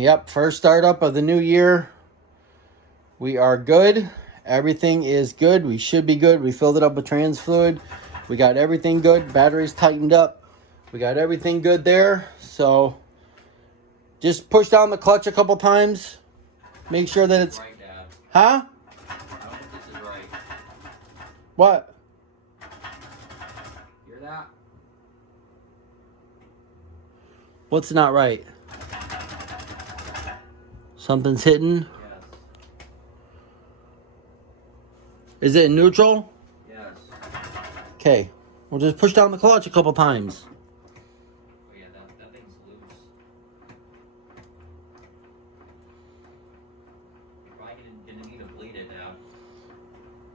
Yep, first startup of the new year. We are good. Everything is good. We should be good. We filled it up with trans fluid. We got everything good. Batteries tightened up. We got everything good there. So just push down the clutch a couple times. Make sure that it's... Right, Dad. Huh? I don't think this is right. What? Hear that? What's not right? Something's hitting? Yes. Is it in neutral? Yes. Okay. We'll just push down the clutch a couple times. Oh yeah, that thing's loose. You're probably gonna need to bleed it now.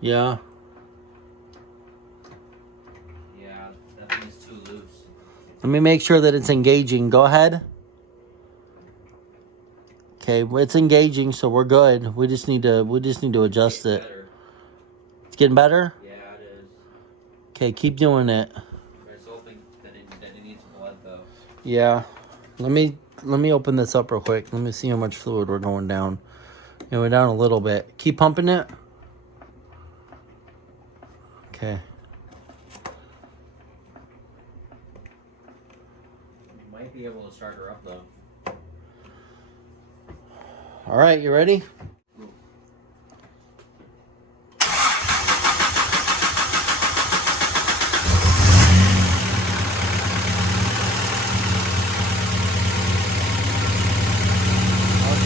Yeah. Yeah, that thing is too loose. Let me make sure that it's engaging. Go ahead. Okay, it's engaging, so we're good. We just need to adjust it. Better. It's getting better? Yeah, it is. Okay, keep doing it. I still think that it needs blood though. Yeah. Let me open this up real quick. Let me see how much fluid we're going down. And we're down a little bit. Keep pumping it. Okay. You might be able to start her up though. All right, you ready? Once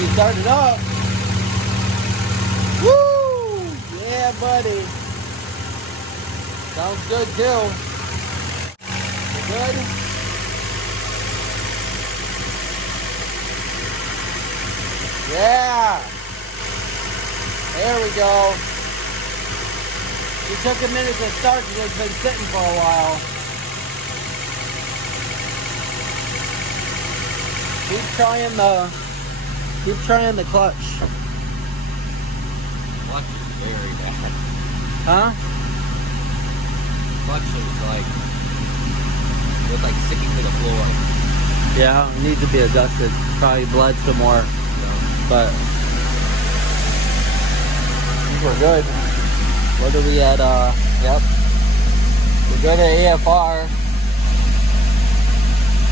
you start it up. Woo! Yeah, buddy. Sounds good too. You good? Yeah. There we go. It took a minute to start because it's been sitting for a while. Keep trying the clutch. Clutch is very bad. Huh? Clutch is like sticking to the floor. Yeah, it needs to be adjusted. Probably bled some more. But I think we're good. What are we at? Yep. We're good at AFR.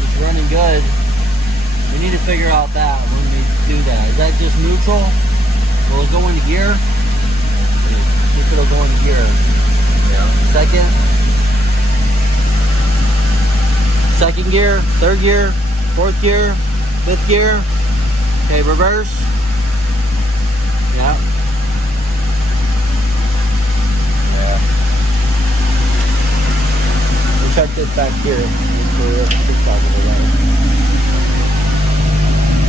It's running good. We need to figure out that when we do that. Is that just neutral? Will it go into gear? See if it'll go into gear. Yeah. Second gear, third gear, fourth gear, fifth gear. Okay, reverse. Yeah. Yeah. We'll check this back here. Make sure we have the six out of the way.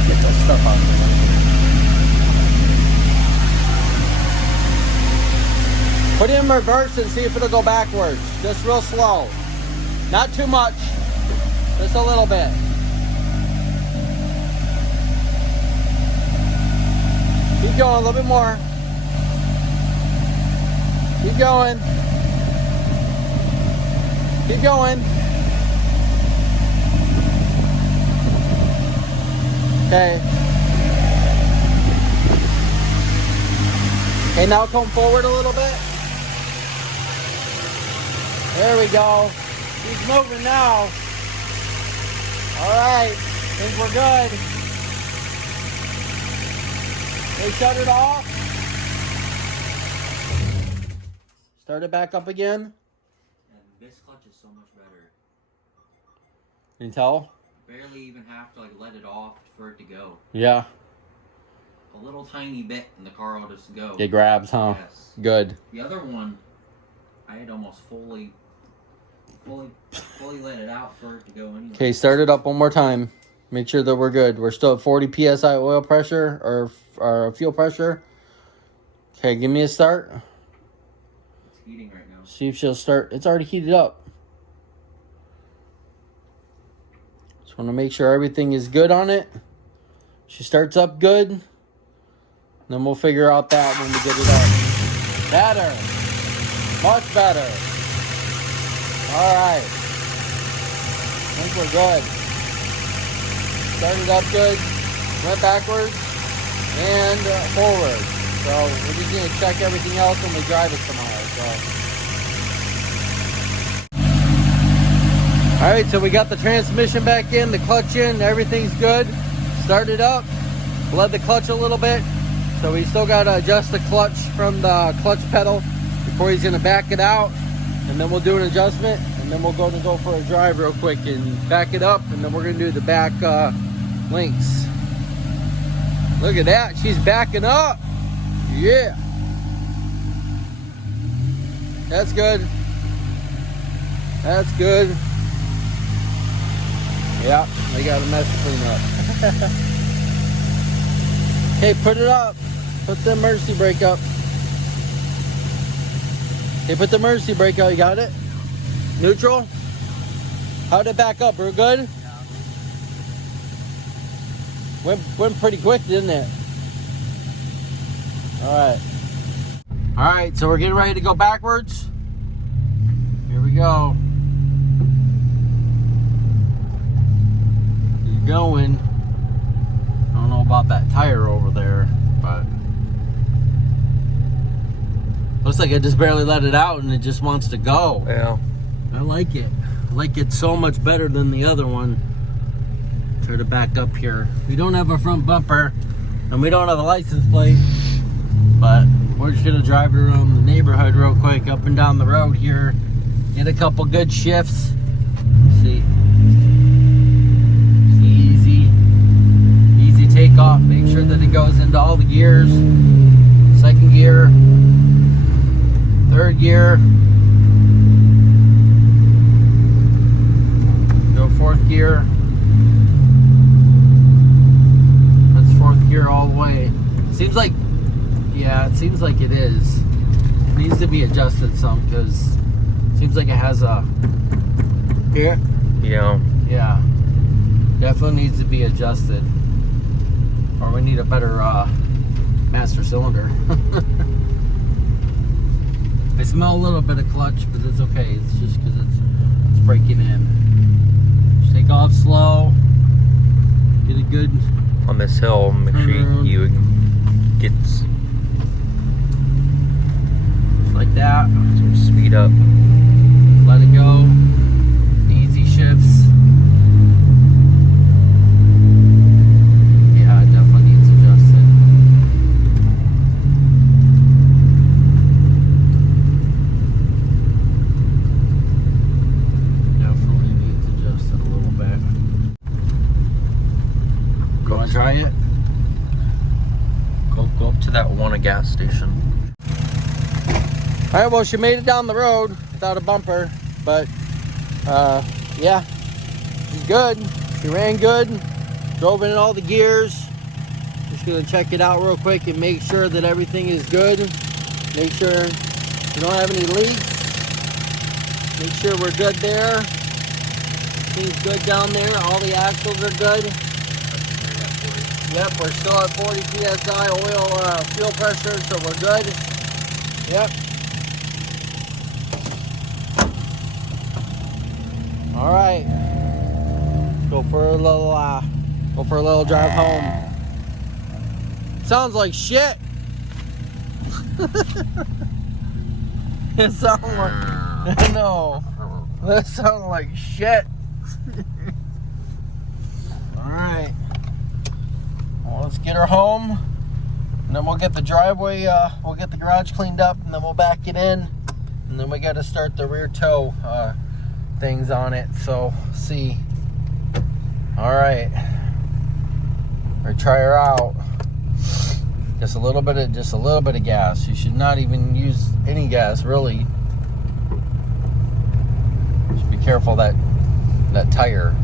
Get that stuff out of the way. Put it in reverse and see if it'll go backwards. Just real slow. Not too much. Just a little bit. Keep going, a little bit more. Keep going. Keep going. Okay. Okay, now come forward a little bit. There we go. He's moving now. All right, think we're good. They shut it off. Start it back up again. And this clutch is so much better. Can you tell? Barely even have to let it off for it to go. Yeah. A little tiny bit and the car will just go. It grabs, huh? Yes. Good. The other one, I had almost fully let it out for it to go anyway. Okay, start it up one more time. Make sure that we're good. We're still at 40 psi oil pressure or fuel pressure. Okay, give me a start. It's heating right now. See if she'll start. It's already heated up. Just want to make sure everything is good on it. She starts up good. Then we'll figure out that when we get it up. Better. Much better. All right. I think we're good. Started up good. went backwards, and forward. So we're just gonna check everything else when we drive it tomorrow. So. All right, so we got the transmission back in, the clutch in, everything's good. Started up, bled the clutch a little bit. So we still gotta adjust the clutch from the clutch pedal before he's gonna back it out. And then we'll do an adjustment, and then we'll go for a drive real quick and back it up, and then we're gonna do the back links. Look at that, she's backing up. Yeah. That's good. That's good. Yeah, they got a mess to clean up. Okay, put it up. Put the emergency brake up. Okay, put the emergency brake out. You got it? Neutral? How'd it back up? We're good? Went pretty quick, didn't it? Alright. Alright, so we're getting ready to go backwards. Here we go. He's going. I don't know about that tire over there, but looks like I just barely let it out and it just wants to go. Yeah. I like it. I like it so much better than the other one. Try to back up here. We don't have a front bumper and we don't have a license plate, but we're just gonna drive around the neighborhood real quick, up and down the road here, get a couple good shifts. See, easy takeoff. Make sure that it goes into all the gears. Second gear, third gear, go fourth gear. That's fourth gear all the way. Seems like, yeah, it seems like it is. It needs to be adjusted some, because it seems like it has a here. Yeah, definitely needs to be adjusted, or we need a better master cylinder. I smell a little bit of clutch, but it's okay. It's just because it's breaking in. Just take off slow, get a good On this hill, make sure you get like that. some speed up. Let it go. Easy shifts. Yeah, it definitely needs adjusted. Definitely needs adjusted a little bit. You want to try it? Go up to that one gas station. All right, well, she made it down the road without a bumper, but yeah, she's good. She ran good, drove in all the gears. Just gonna check it out real quick and make sure that everything is good. Make sure we don't have any leaks. Make sure we're good there. Everything's good down there. All the axles are good. Yep, we're still at 40 psi oil fuel pressure, so we're good. Yep. All right, go for a little drive home. Sounds like shit. It sounds like, I know, that sounds like shit. All right, well, let's get her home, and then we'll get the driveway, we'll get the garage cleaned up, and then we'll back it in, and then we got to start the rear tow things on it. So see. All right, or try her out. Just a little bit of gas. You should not even use any gas, really. Just be careful that tire.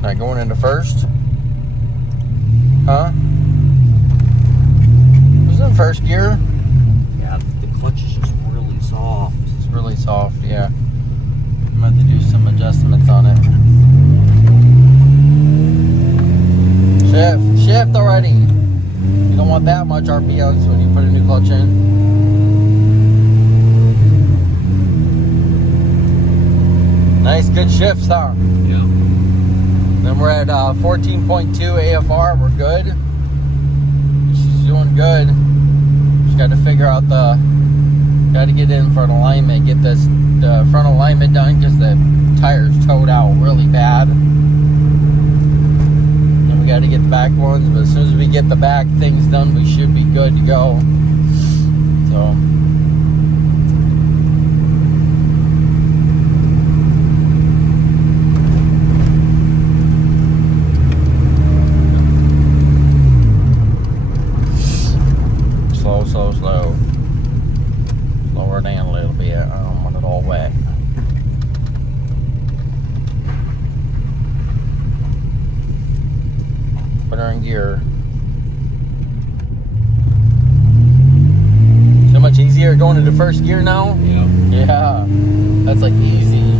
Not going into first? Huh? It was in first gear. Yeah, the clutch is just really soft. It's really soft, yeah. I'm going to have to do some adjustments on it. Shift already. You don't want that much RPMs when you put a new clutch in. good shifts, huh? Yeah. Then we're at 14.2 AFR. We're good. She's doing good. Just got to figure out got to get in for an alignment, get the front alignment done because the tire's towed out really bad. And we got to get the back ones, but as soon as we get the back things done, we should be good to go. So. Slow. Slow her down a little bit. I don't want it all wet. Put her in gear. So much easier going into first gear now? Yeah. Yeah. That's like easy.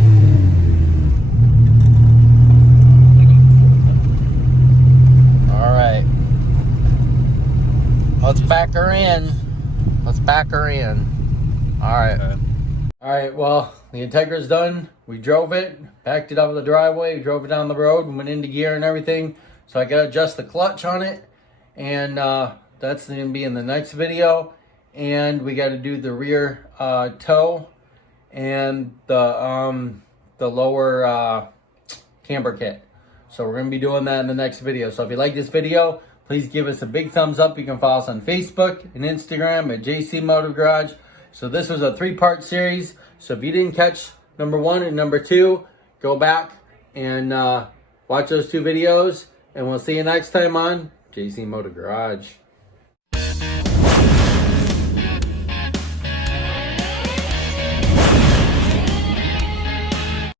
Alright. Let's back her in. Alright. Okay. Alright, well, the Integra's done. We drove it, backed it up the driveway, drove it down the road, and went into gear and everything. So I got to adjust the clutch on it. And that's going to be in the next video. And we got to do the rear toe and the lower camber kit. So we're going to be doing that in the next video. So if you like this video, please give us a big thumbs up. You can follow us on Facebook and Instagram at JC Motor Garage. So this was a 3-part series. So if you didn't catch number 1 and number 2, go back and watch those 2 videos. And we'll see you next time on JC Motor Garage.